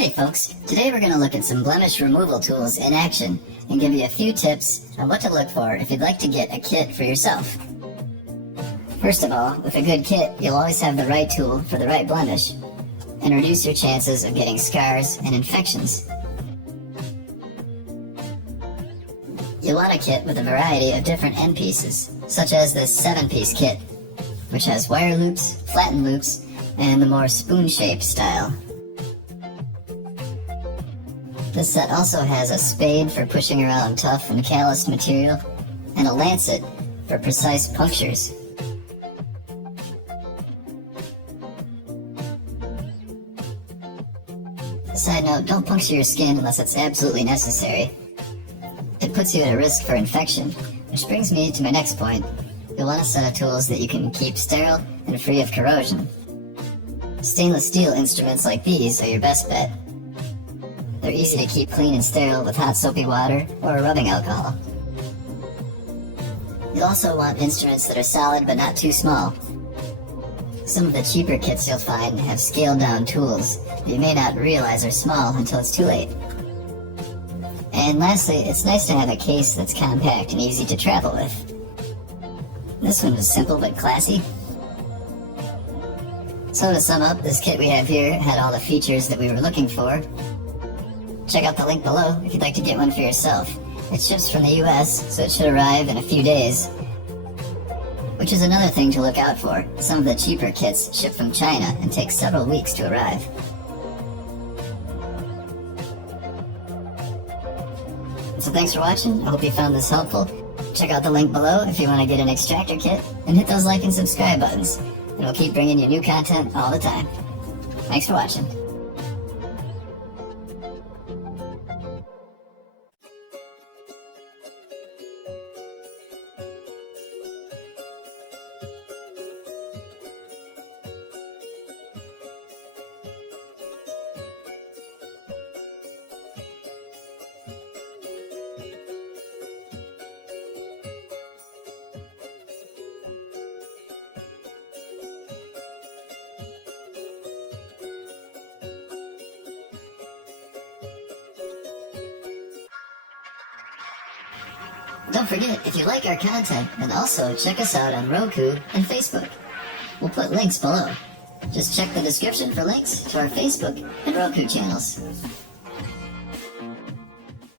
Hey folks, today we're going to look at some blemish removal tools in action and give you a few tips on what to look for if you'd like to get a kit for yourself. First of all, with a good kit, you'll always have the right tool for the right blemish and reduce your chances of getting scars and infections. You'll want a kit with a variety of different end pieces, such as this 7-piece kit, which has wire loops, flattened loops, and the more spoon-shaped style. This set also has a spade for pushing around tough and calloused material, and a lancet for precise punctures. Side note, don't puncture your skin unless it's absolutely necessary. It puts you at a risk for infection, which brings me to my next point. You'll want a set of tools that you can keep sterile and free of corrosion. Stainless steel instruments like these are your best bet. They're easy to keep clean and sterile with hot soapy water or a rubbing alcohol. You'll also want instruments that are solid but not too small. Some of the cheaper kits you'll find have scaled down tools that you may not realize are small until it's too late. And lastly, it's nice to have a case that's compact and easy to travel with. This one was simple but classy. So to sum up, this kit we have here had all the features that we were looking for. Check out the link below if you'd like to get one for yourself. It ships from the US, so it should arrive in a few days. Which is another thing to look out for. Some of the cheaper kits ship from China and take several weeks to arrive. So thanks for watching. I hope you found this helpful. Check out the link below if you want to get an Extractor kit, and hit those like and subscribe buttons, and we'll keep bringing you new content all the time. Thanks for watching. Don't forget, if you like our content, then also check us out on Roku and Facebook. We'll put links below. Just check the description for links to our Facebook and Roku channels.